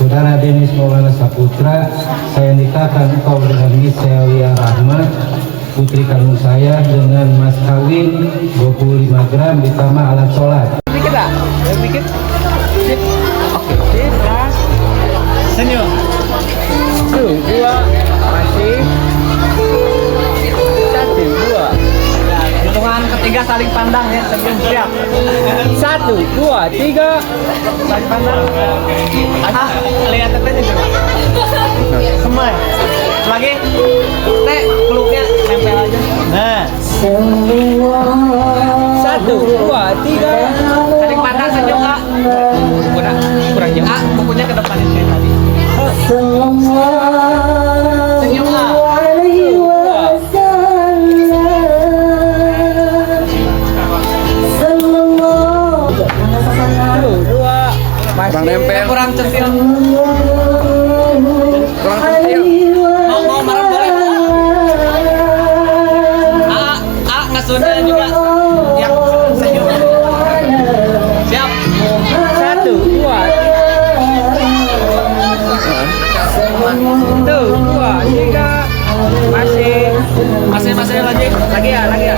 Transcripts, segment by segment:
Saudara Denis Maulana Saputra, saya nikahkan engkau dengan Michelle Lia Rahma, putri kandung saya, dengan mas kawin 25 gram ditambah alat sholat. Dikit lah, dikit. Oke, sip, senyum. Tuh, dua, masih. Satu, dua. Hitungan ketiga saling pandang ya, sebelum siap. 1, 2, 3. Saling pandang. Lihat tetenya juga. Semua. Lagi. Teh, peluknya nempel aja. Nah. 1, 2, 3. Saling pandang senyum Kak. Kurang jauh. Bukunya ke depan ini tadi. Senyum Kak. Kurang nempel, kurang centil. Kurang centil. Mau marah boleh. Nggak sudah juga. Yang senyum. Siap. 1, 2, 3. Masih lagi ya.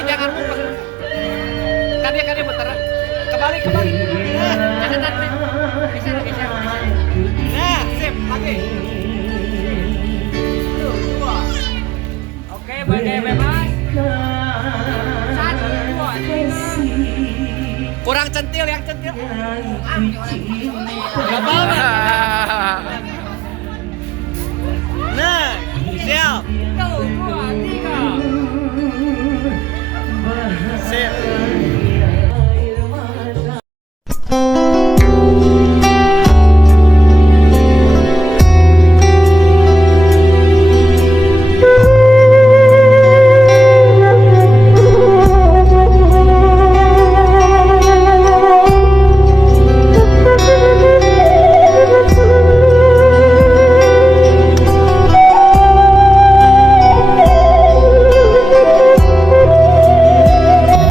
Jangan lupa. Kadang bentar. Kembali. Jangan geser. Nah, sip, lagi. 2. Oke, bagai bebas. 1, 2, 3. Kurang centil, yang centil. Gak apa-apa. Nah, siap. 1, 2, 3. Sip.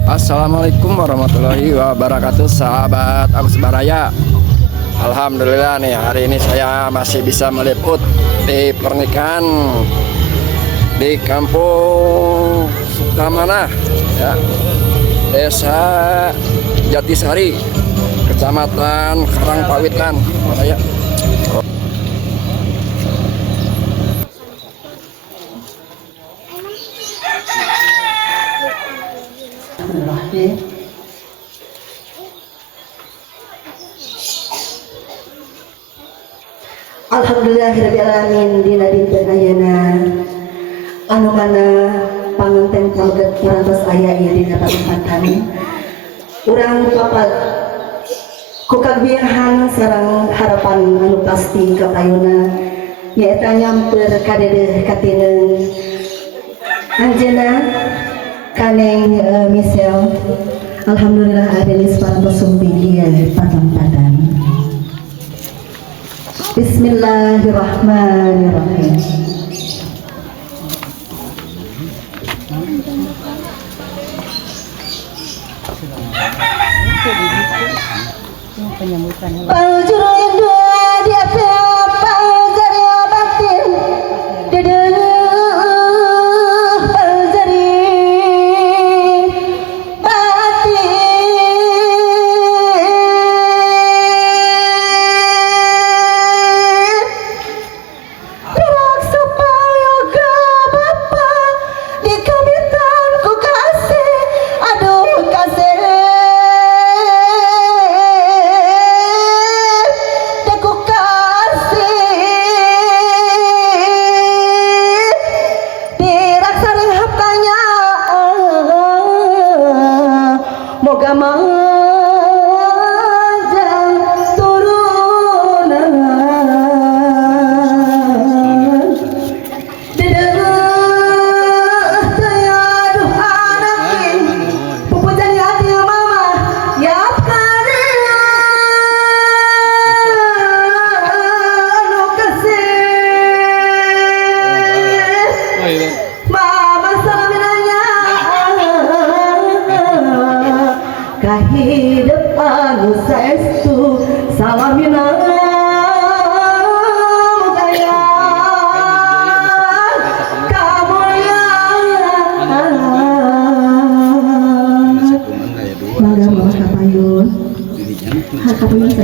Assalamualaikum warahmatullahi wabarakatuh, sahabat Agus Baraya. Alhamdulillah nih, hari ini saya masih bisa meliput di pernikahan di Kampung Sukamana ya, Desa Jatisari, Kecamatan Karangpawitan, Baraya. Alhamdulillahirrahmanirrahim. Dina dinten ayeuna anu mana panganten kalget parantos aya ieu dina pangantatan urang papat ku kagiahan sareng harapan anu pasti ka payuna nyaeta nyamper kadeudeung katineung anjeunna kaneng Michelle. Alhamdulillah adelis parantos sumbi ieu patam-patam. Bismillahirrahmanirrahim. Panjurin dua di atas panjari batin dedeuh panjari batin gerak sepayoga bapa di kabitan ku kasih aduh kasih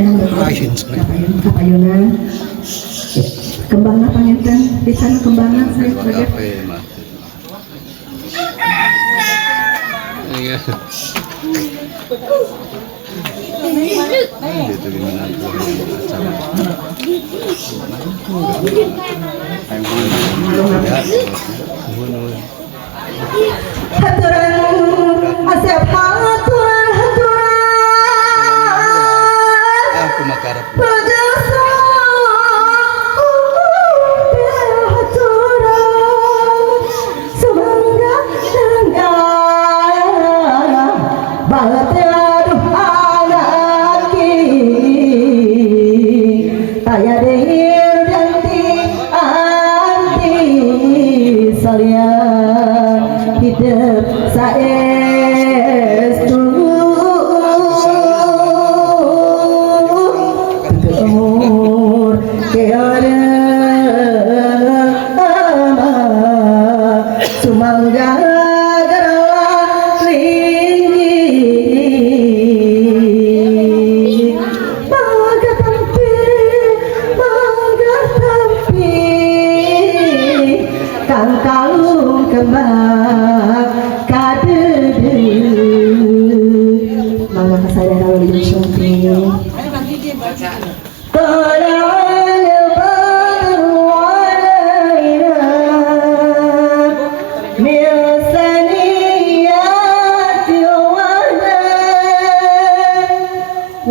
yang kapayunan. Kembangna panginten di sana kembangna saya sebagai haturan asap haturan berjasa haturan semangga dengan batiaduh anaki taya dehir danti anti salian hidup saestu umur keada sumangga garawa linggi mangga tampi kang kalung kembang kadede mangga kasada lalu di syuting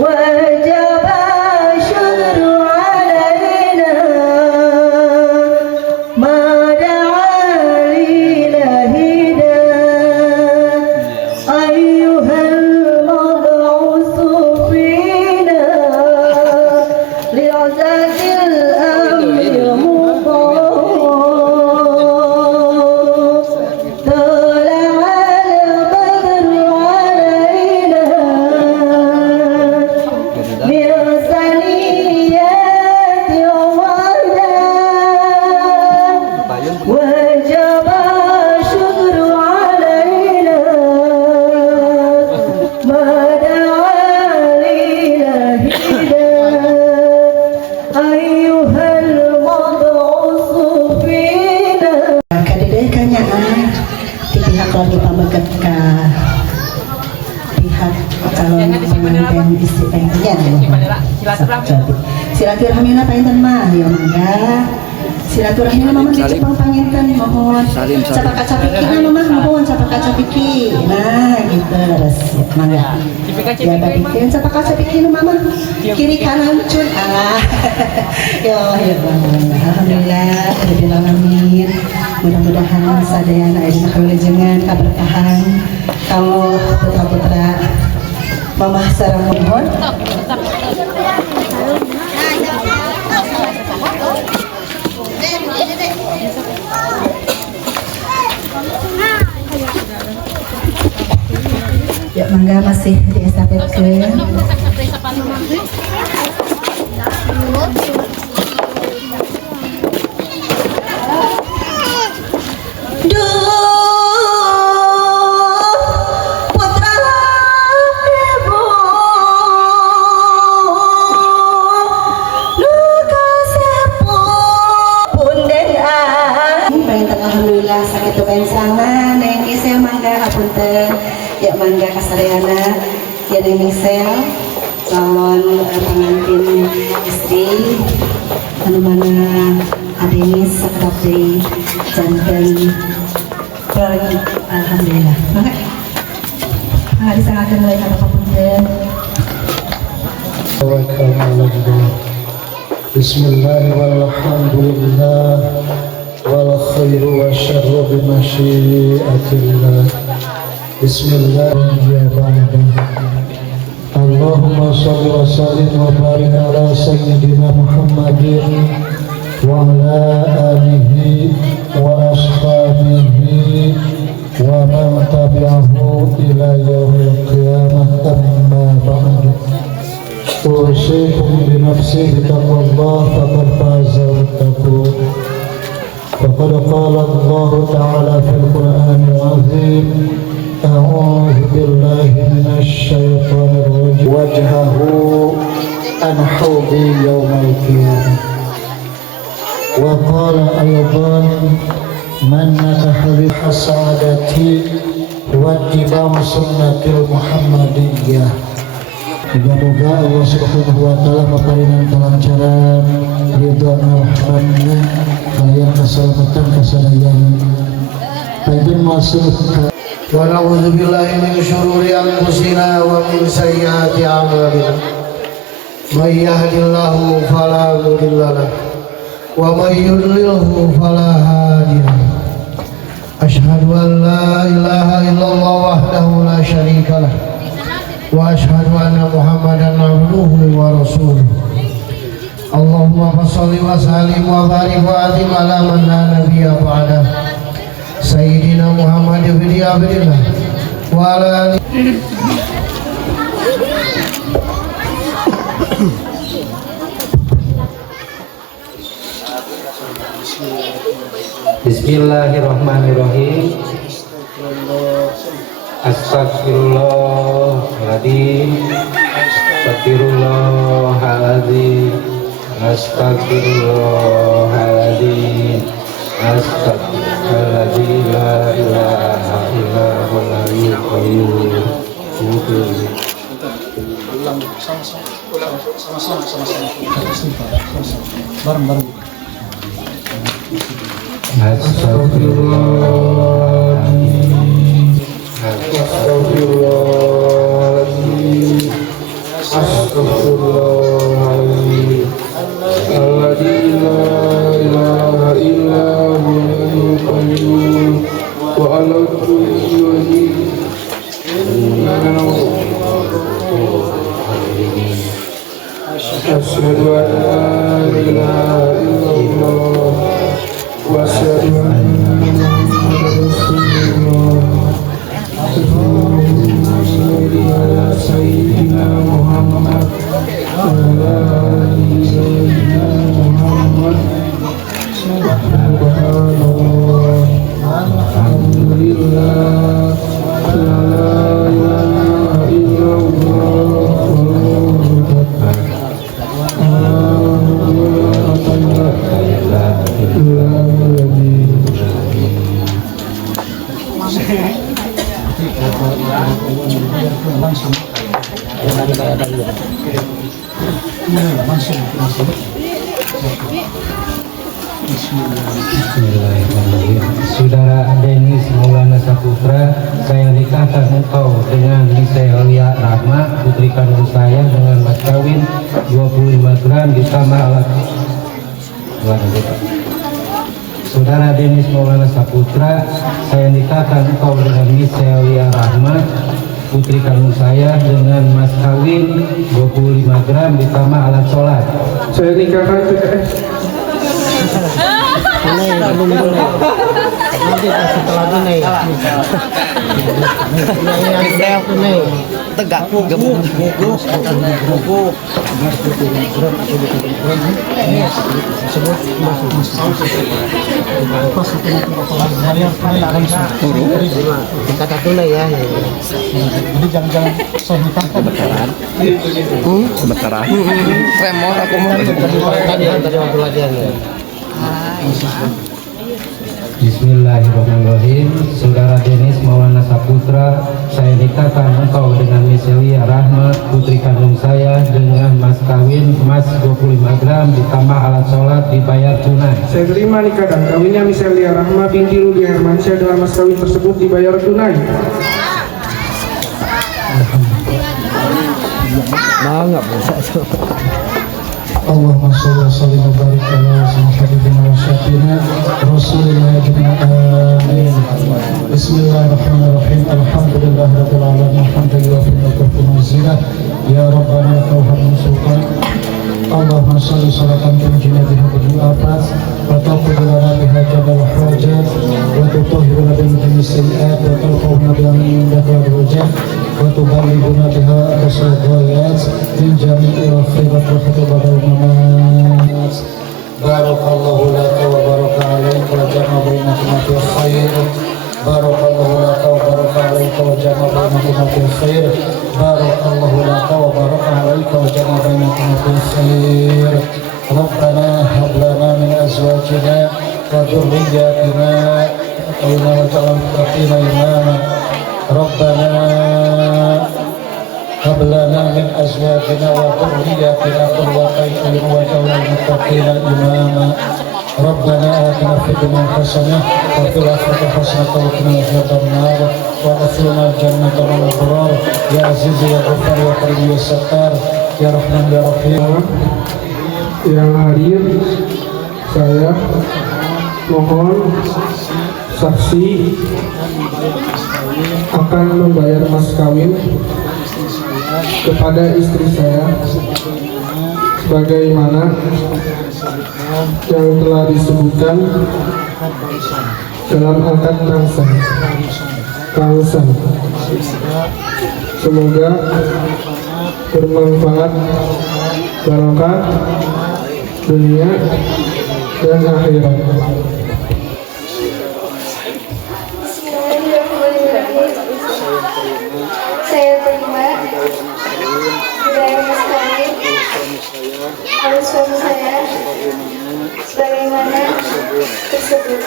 وجب الشكر علينا ما دعا لإلهنا أيها المبعوث فينا لعزة الأمر مطاع طلع البدر علينا بثنيات وعدا وجب الشكر علينا ما دعا لإلهنا أيها المبعوث فينا kadedekanya di pihak keluarga pambeget ka pihak calon pengantin istri pengantin silaturahmi painten mah ya mangga silaturahmi mama di Jepang panginten mohon capaka capiki mama mohon capaka capiki nah gitu terus mangga ya bikin capaka capiki mama kiri kanan cun ya alhamdulillah alamin mudah-mudahan sadayana aya kawilujengan kaberkahan kamu putra-putra mama sareng mohon ya mangga masih diestafetkeun alhamdulillah sakit pensangan neng Isel mangga apunten ya mangga kasareana ya neng Isel calon pengantin istri anu mana ademis sakap deui janten alhamdulillah mangga disangakeun mulai ka papunten Bismillah walhamdulillah wal khairu wasyarru bimasyiatillah. Bismillah ya ba'da. Allahumma shalli wa sallim wa barik ala sayyidina Muhammadin wa ala alihi wa ashabihi wa man tabi'ahu ila yaumil qiyamah amma ba'du. Usikum bi nafsi bitaqwallah faqad faza muttaqun. Faqad qala Allah ta'ala fil Qur'anil 'azim a'udzu billahi minasy syaithanir rajim wajhahu عن حوضي يوم القيامة. وقال أيضا من نكح بالحسادة واتباع سنة المحمدية. Semoga Allah Subhanahu wa taala maparingan kelancaran, ridho rahmatnya, kalian keselamatan kesadayan. Baiklah masuk ke wa na'udzu billahi min syururi anfusina wa min sayyiati a'malina. May yahdihillahu fala mudilla lahu wa may yudlilhu fala hadiya lahu. Asyhadu an la ilaha illallah wahdahu la syarika lahu wa asyhadu anna Muhammadan abduhu wa rasuluh. Allahumma shalli wa sallim wa barik wa azim ala man la nabiyya ba'da Sayyidina Muhammad ibn Abdillah wa ala alihi. Bismillahirrahmanirrahim. Astagfirullahaladzim, astagfirullahaladzim, astagfirullahaladzim, astagfirullahaladzim, la ilaha illallahul hayyul qayyum. Bareng-bareng. Astagfirullahaladzim, astagfirullahaladzim, astagfirullahaladzim, alladzi la ilaha illa huwal qayyum wa ala kulli asyhadu an la ilaha illallah wa asyhadu anna Muhammadan rasulullah. Allahumma shalli ala sayyidina Muhammad wa ala ali sayyidina Muhammad. Subhanallah, alhamdulillah, la ilaha illallah. Bismillahirrahmanirrahim. Saudara Denis Maulana Saputra, saya nikahkan engkau dengan Miselia Rahma, putri kandung saya, dengan mas kawin 25 gram ditambah alat. Saudara Denis Maulana Saputra, saya nikahkan engkau dengan Miselia Rahma, putri kandung saya, dengan mas kawin 25 gram ditambah alat sholat. Saya nikahkan Tunai, belum tunai. Nanti setelah tunai. Tunai. Tegak, gebuk. Sebut kata tunai ya. Jadi jangan saya nikahkan. Sebentaran. Tremor aku mau. Tadi waktu latihan ya. Bismillahirrahmanirrahim. Saudara Denis Maulana Saputra, saya nikahkan engkau dengan Miselia Rahma, putri kandung saya, dengan mas kawin emas 25 gram ditambah alat sholat dibayar tunai. Saya terima nikah dan kawinnya Miselia Rahma binti Rudi Hermansyah dengan mas kawin tersebut dibayar tunai. Nggak bisa. Allahumma sholli wa sallim wa barik ala sayyidina wa syafiina rasulillah amin. Bismillahirrahmanirrahim. Alhamdulillahirabbil alamin. Hamdan yuwaffi ni'matahu ya rabbana tauhidun sultan. Allahumma sholli salatan tunjina biha al-afat wa taqdi lana biha jabal hajat wa tutahhiruna biha min sayyi'at wa tarfa'una biha min indaka al-hujat wa tuballighuna biha aqsal ghayat min jami'il khairat wa khatabatul mamat. Barakallahu laka wa baraka alayka wa jama'a bainakum fi khair. Barakallahu laka wa baraka alayka wa jama'a bainakum fi khair. Barakallahu laka wa baraka alayka wa jama'a bainakum fi الخير ربنا هب لنا من أزواجنا وذرياتنا قرة واجعلنا للمتقين إماما ربنا هب لنا من أزواجنا وذرياتنا قرة أعين واجعلنا للمتقين إماما ربنا آتنا في الدنيا حسنة وفي الآخرة حسنة وقنا عذاب النار وأدخلنا الجنة مع الأبرار يا عزيز يا غفار يا كريم يا ستار يا رحمن يا رحيم. Yang hadir, saya mohon saksi akan membayar mas kawin kepada istri saya sebagaimana yang telah disebutkan dalam akad tangsan. Semoga bermanfaat, barokah dunia dan akhirat. Saya terima budaya mas kawin oleh suami saya sebagaimana tersebut.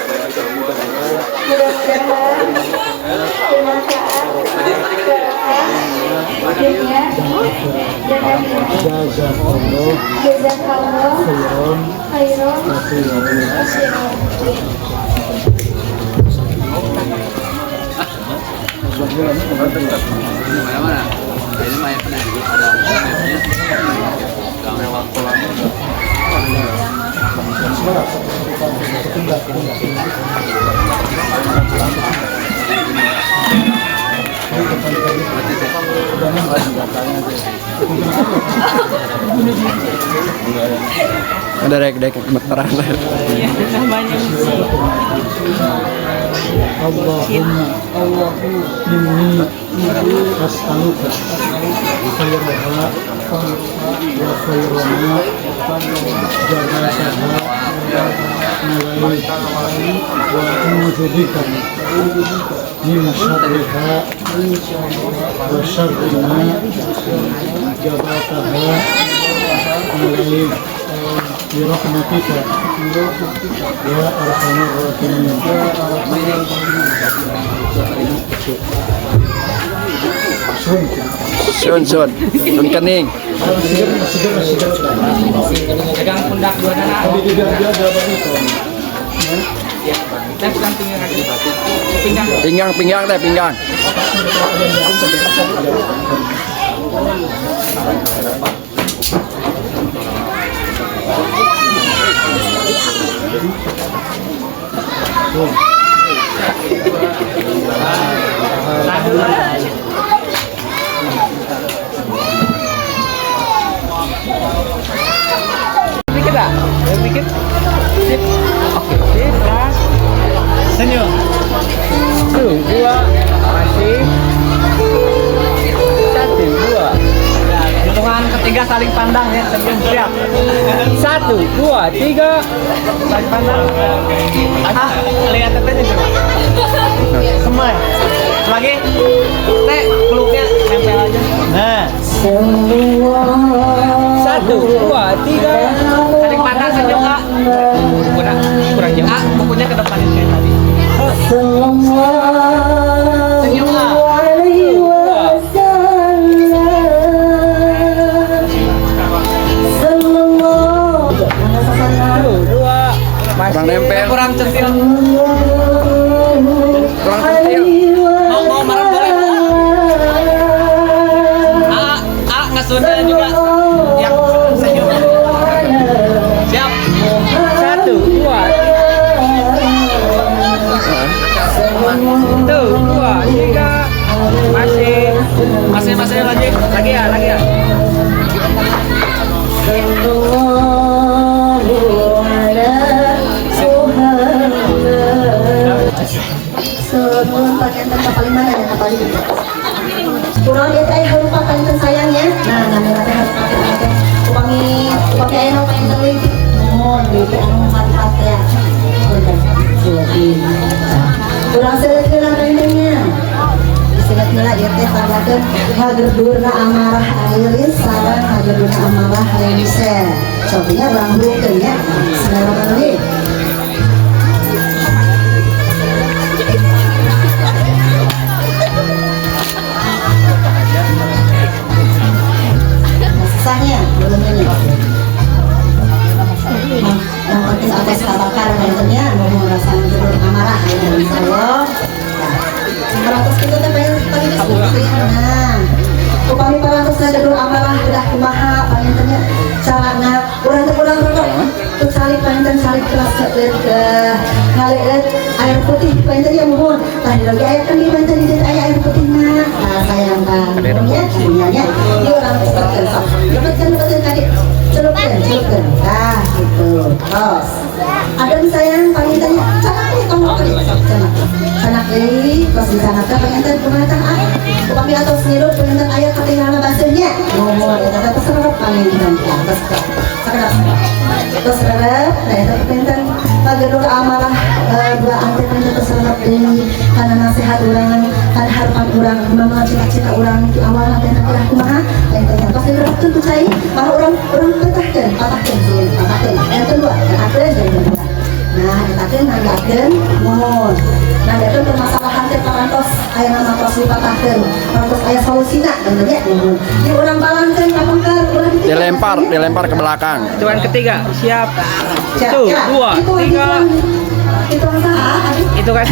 Mudah-mudahan bermanfaat, barokah dunia dan akhirat. Jazakallah khairan. Ada rek-rek gemeteran. Allahumma inni as'aluka khairaha wa khairama jazaaha wa a'udzu bika min syarriha wa syarri ma jazaaha bi rahmatika ya arhamar rahimin. Sun kening. Pegang pundak dua anak. Pinggang teh pinggang. Sedikit tak? Sedikit. Sip. Oke, sip. Dah. Senyum. 1, 2, masih. 1, 2. Ya, hitungan ketiga saling pandang ya, senyum siap. 1, 2, 3. Saling pandang. Ah, lihat tetenya juga. Semai. Lagi. Teh, peluknya nempel aja. Nah. 1, 2, 3. Saling pandang senyum Kak. Kurang jauh. Ah, bukunya ke depan kayak tadi. Senyum Kak. 1, 2. Kurang nempel. Kurang centil. Mau marah boleh. Ngesunda juga yang senyum. Siap. 1, 2, 3. Masih lagi ya. Sebelum panganten kapal mana ya kapal itu? Kurang dia teh harus panganten sayangnya. Nah, namanya teh harus panganten. Upangi eno panganten lagi. Mohon bete anu manfaat ya. Jadi kurang sedikit pangantennya. Sedikit heula ieu teh padakeun hagerdurna amarah Airin sareng hagerdurna amarah Lenisel. Cobinya urang hurungkeun ya. Bismillahirrahmanirrahim. Sahnya belum ini. Yang penting atas kabakar nantinya mau merasakan judul amarah ya insyaallah. Peratus kita teh tadi disebutkeun. Nah, upami peratus judul amarah udah kumaha panjenengan carana urang teh urang rokok. Teu salib panjenengan salib kelas ke ngaleut air putih panjenengan mohon. Tadi lagi aya kan di panjenengan di aya air putihna. Nah, sayang kan. Ya, ini urang sebutkeun sok. Lebetkeun tadi. Celupkan, nah gitu. Terus, adem sayang, pangintannya, canak nih kamu canak deh, terus di sana kan pangintan kemanatan upami atau senirup pangintan ayat ketinggalan bahasanya, ngomong, ya kata terserap pangintan, terus serap, nah itu pangintan pagedor amarah dua antek pangintan terserap deh, karena nasihat orang, karena harapan orang, memang cita-cita orang itu amarah dan akhirah kumaha, pangintan pasti berarti tuh saya, malah orang patahkan, yang kedua, yang kedua. Nah, yang nanggakeun mohon. Nanggakeun permasalahan teh parantos aya nama tos dipatahkeun. Parantos aya solusina benernya mohon. Di urang balangkeun kapengker urang Dilempar ke belakang. Hitungan ketiga, siap. Siap, 1, ya. 2, 3. Itu apa? Itu kan.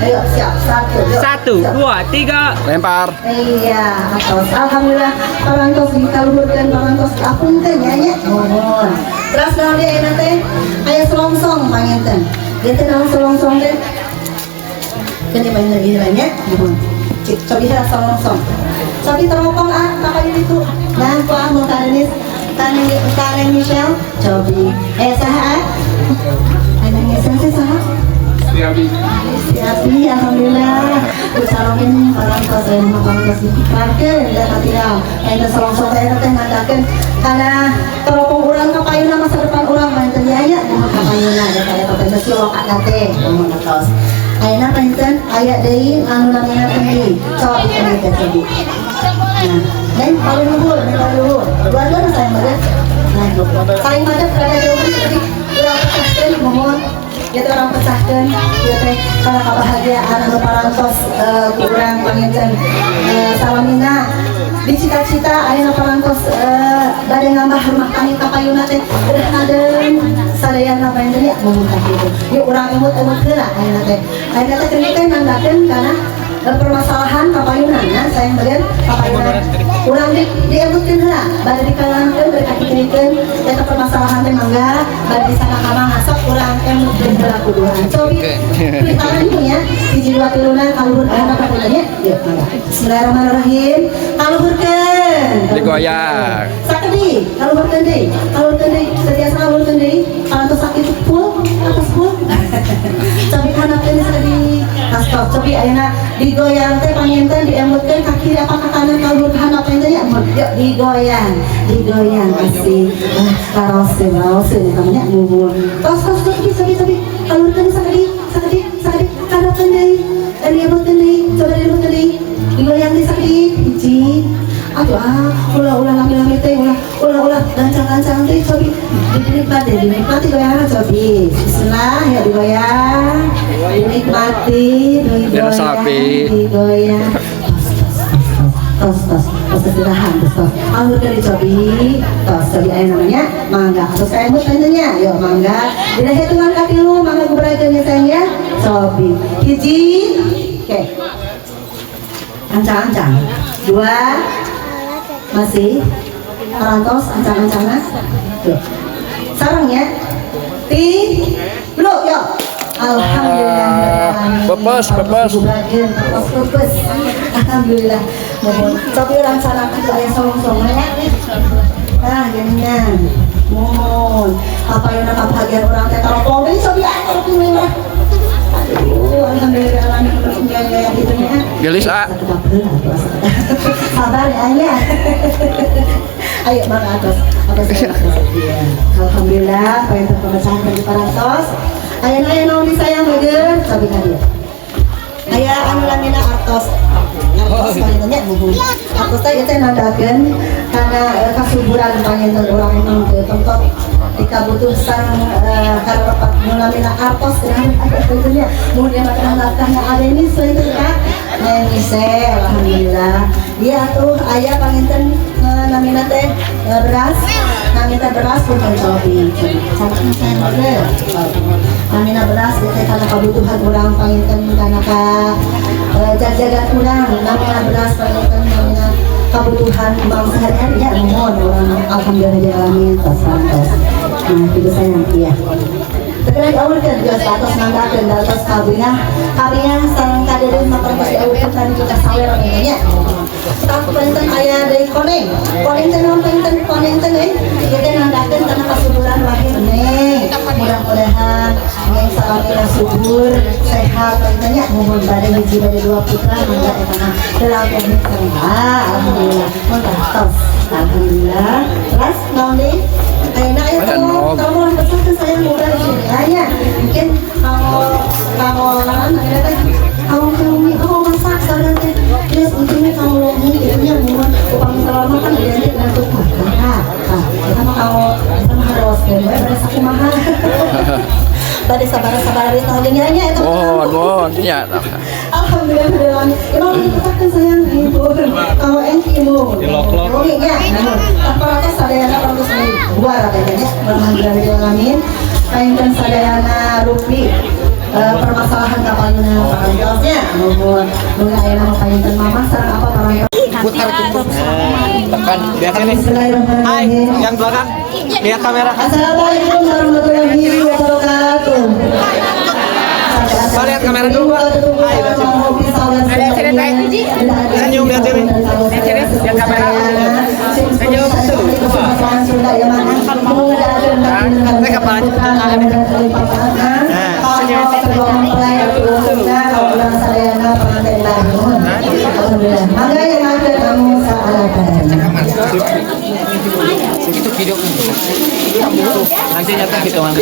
Ayo siap, 1, 2, 3. Lempar. Iya, atos. Alhamdulillah parantos dikaluhurkeun parantos diapungkeun nya mohon. Terus dalam dia enak teh aya selongsong panginten. Dia teh dalam selongsong teh jadi banyak lagi banyak mohon. Cobi saya selongsong. Cobi teropong apa itu? Nah, kuah mau taneng Michelle. Cobi. Saha? Taneng Michelle saha? Siapi, alhamdulillah. Usahakan parantos dan parantos dikiparkeun dan hatinya. Aya selongsong teh teh ngadakeun karena teropong urang kapayuna masa depan urang panten aya mohon kapayuna da kaya kapayuna si lokana teh mohon tos. Ayeuna panten aya deui anu namina teh cobi kana teh cobi. Nah, dan paling luhur, dua-dua saya banget. Nah, saling banget kada jawaban tadi urang pecahkeun mohon. Ya teh orang pecahkeun, ya teh kana kabahagiaan anu parantos urang panginten salamina di cita-cita ayeuna parantos bade ngambah rumah tani kapayuna teh udah adem sadayana panjenengan ya mun kitu. Yuk urang emut-emut heula ayeuna teh. Ayeuna teh kene teh nanggakeun kana permasalahan kapayunana sayang beureun kapayuna urang diemutkeun heula bade dikalangkeun bade kakikeun eta permasalahan teh mangga bade disangka-sangka ngasok urang emutkeun heula kuduhan. Cobi tangan nya hiji dua tiluna kaluhur kana kapayunanya. Yuk mangga. Bismillahirrahmanirrahim. Kaluhurkeun. Digoyang. Sakedi, kaluhurkeun deui. Setiasa kaluhurkeun deui. Parantos sakit full, atas full. Cobi handapkeun sakedi. Stop, cobi ayeuna digoyang teh panginten diemutkeun ka kiri apa ka kanan kaluhur ka handapkeun teh nya. Yuk digoyang kasih. Karos namanya muhun. Tos cobi kaluhurkeun sakedi. Handapkeun deui. Diemutkeun deui. Coba diemutkeun deui. Digoyang deui sakedi. Hiji. Aduh ulah lami-lami teh ulah gancang-gancang teh cobi dinikmati goyangan cobi. Bismillah ya digoyang dinikmati digoyang tos istirahat tos alur dari cobi tos cobi aya namanya mangga terus aya mut panjenengan yuk mangga dina hitungan ka 3 mangga kubrakeun sayang ya cobi hiji oke ancang-ancang 2 masih parantos ancang-ancangna tuh sarang ya belum yuk alhamdulillah Pepes. Alhamdulillah mohon tapi orang sarang itu aya solong-solong ya nah jangan mohon apa yang nak bahagian orang teh kalau polri sobi atur tuh alhamdulillah alhamdulillah gitu ya Gelis A. Sabar ya. Ayo bang atas. Alhamdulillah pengen pemecahan dari parantos. Ayo naon disayang beger, cobi kali. Aya anu lamina artos. Artos panjenengan nuhun. Artos teh teh nandakeun kana kasuburan panjenengan urang emang teu tempat dikabutusan karepat nu lamina artos gerangan ada tentunya mun dia makan kana adeni seueur Kak. Nise alhamdulillah. Iya tuh aya panginten namina teh beras. Namina beras pun cobi. Sampai saya model. Namina beras teh kana kabutuhan urang panginten kana ka jajagan urang. Namina beras panginten namina kebutuhan bangsa sehari-hari ya mohon orang alhamdulillah alamin tos. Nah, itu sayang iya. Tegelan awurkeun geus atos manggakeun dados kabina sareng kadereun makan pasti awurkeun tadi kita sawer nya. Tak penten aya deui koneng teh naon koneng teh kita nandakeun kana kasuburan lahir neng. Mudah-mudahan neng salamina subur sehat nya muhun bade hiji bade dua putra mangga eta telaga sareng alhamdulillah mangga tos alhamdulillah. Terus naon deui ayeuna aya kamu pesan saya mudah di sini ya mungkin kamu masak saudara teh terus untungnya kamu logi itunya mohon upang selama kan identik dengan tukang kita mah harus pada sakumaha tadi sabar di tahun ini itu mohon ya alhamdulillah emang dipetakkan sayang ibu kamu ibu rogi ya tanpa rata sadayana perlu sendiri luar adanya alhamdulillah alamin kainkan sadayana rupi permasalahan kapalnya parangkosnya mohon nggak ada nama kainkan mama sarang apa parangkos Putar tekan lihat ini. Hai, yang belakang lihat kamera. Assalamualaikum warahmatullahi wabarakatuh. Lihat kamera dulu, Pak. Hai, senyum lihat ini. Lihat kamera. Senyum tuh. Itu video. Nanti nyata gitu, Mang.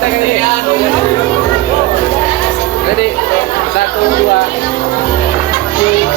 kita kayak gini. Ready? 1, 2.